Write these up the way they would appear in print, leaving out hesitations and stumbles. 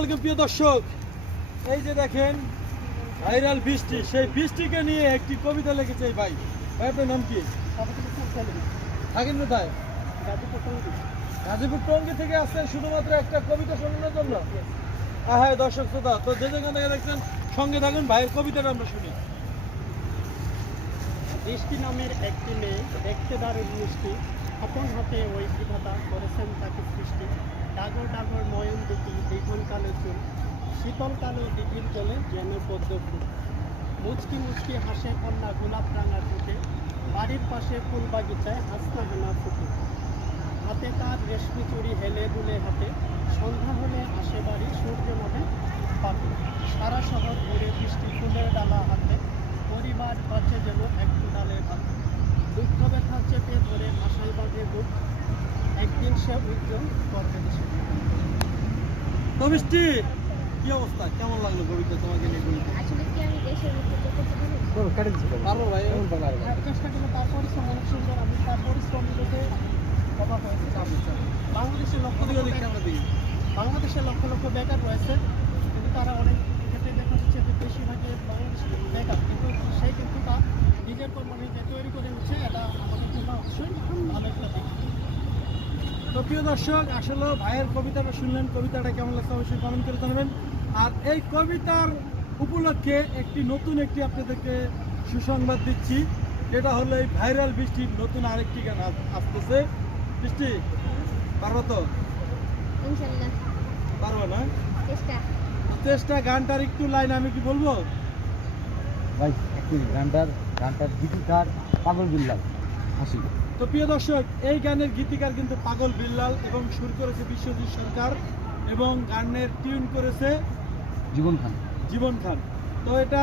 আলাইকুম প্রিয় দর্শক, এই যে দেখেন ভাইরাল বৃষ্টি, সেই বৃষ্টিকে নিয়ে একটি কবিতা লিখেছে এই ভাই। ভাই আপনার নাম কি? থাকেন কোথায়? গাজীপুর টঙ্গী থেকে আসছেন শুধুমাত্র একটা কবিতা শোনানোর জন্য? হ্যাঁ দর্শক শ্রোতা, তো যে যেখান থেকে দেখছেন সঙ্গে থাকুন, ভাইয়ের কবিতাটা আমরা শুনি। বৃষ্টি নামের একটি মেয়ে, দেখতে দারুণ মিষ্টি, আপন হাতে ওই বিধাতা করেছেন তাকে সৃষ্টি। ডাগর ডাগর নয়ন দুটি, দ্বিগুণ কালো চুল, শীতল কালো দিঘির জলে যেন পদ্ম ফুল। মুচকি মুচকি হাসে কন্যা গোলাপ রাঙা ফুটে, বাড়ির পাশে ফুল বাগিচায় হাসনা হানা ফুটে। হাতে তার রেশমি চুড়ি হেলে দুলে হাতে, সন্ধ্যা হলে আসে বাড়ি সূর্য নামে পাতে। সারা শহর ঘুরে বৃষ্টি ফুলের ডালা হাতে, পরিবার বাঁচে যেন একটু ডালে ভাতে। দুঃখ ব্যথা চেপে ধরে আশায় বাঁধে বুক, একদিন সে উজ্জ্বল করবে দেশে। তো বৃষ্টি, কি অবস্থা, কেমন লাগলো কবিতা তোমাকে নিয়ে কবিতা? আসলে কি আমি দেশের মুখে চোখে পারো ভাই? চেষ্টা করলে তার পরিশ্রম অনেক সুন্দর, আমি তার পরিশ্রম দেখে অবাক হয়েছে। বাংলাদেশের লক্ষ লক্ষ বেকার রয়েছে, কিন্তু তারা অনেক ক্ষেত্রে দেখা যাচ্ছে যে বেশিরভাগই বাংলাদেশের বেকার, কিন্তু সে কিন্তু তার নিজের কর্ম নিজে তৈরি করে নিচ্ছে। এটা আমাদের জন্য অবশ্যই ভালো একটা দিক। তো প্রিয় দর্শক, আসলে ভাইয়ের কবিতাটা শুনলেন, কবিতাটা কেমন লাগছে অবশ্যই কমেন্ট করে জানাবেন। আর এই কবিতার উপলক্ষে নতুন একটি আপনাদেরকে সুসংবাদ দিচ্ছি, যেটা হলো এই ভাইরাল বৃষ্টির নতুন আরেকটি গান আসতেছে। বৃষ্টি পারবো তো? ইনশাআল্লাহ পারবো না? চেষ্টা। চেষ্টা। গানটার একটু লাইন আমি কি বলবো ভাই? গানটার গীতিকার পাগল বিল্লাল হাসি। তো প্রিয় দর্শক, এই গানের গীতিকার কিন্তু পাগল বিল্লাল এবং সুর করেছে বিশ্বজিৎ সরকার এবং গানের টিউন করেছে জীবন খান। তো এটা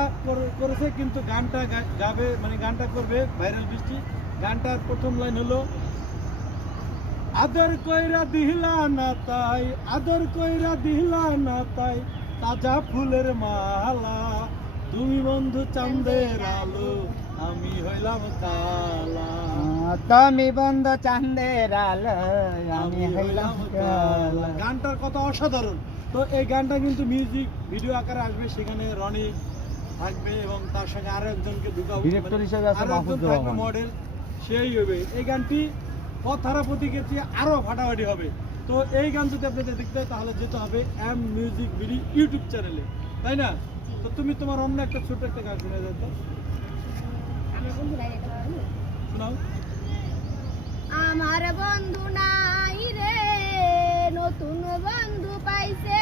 করেছে, কিন্তু গানটা গাবে মানে গানটা করবে ভাইরাল বৃষ্টি। গানটার প্রথম লাইন হলো, আদর কইরা দিলা না তাই, আদর কইরা দিলা না তাই, তাজা ফুলের মালা, তুমি বন্ধু চাঁদের আলো, আমি হইলাম কালা। তুমি বন্ধু চাঁদের আলো, আমি হইলাম কালা। গানটার কথা অসাধারণ। তো এই গানটা কিন্তু মিউজিক ভিডিও আকারে আসবে, সেখানে রনি থাকবে এবং তার সঙ্গে আরো একজনকে ঢুকাবো, ডিরেক্টর হিসেবে আছে মাহফুজ রহমান মডেল, সেই হবে। এই গানটি কথারা প্রতীকের চেয়ে আরো ফাটাফাটি হবে। তো এই গান যদি আপনাদের দেখতে হয় তাহলে যেতে হবে এম মিউজিক ভিডিও ইউটিউব চ্যানেলে, তাই না? তো তুমি তোমার অন্য একটা ছোট একটা গান শুনে যেত, আমার বন্ধু নাই এটা বলো। শোনাও। আমার বন্ধু নাই রে, নতুন বন্ধু পাইছে।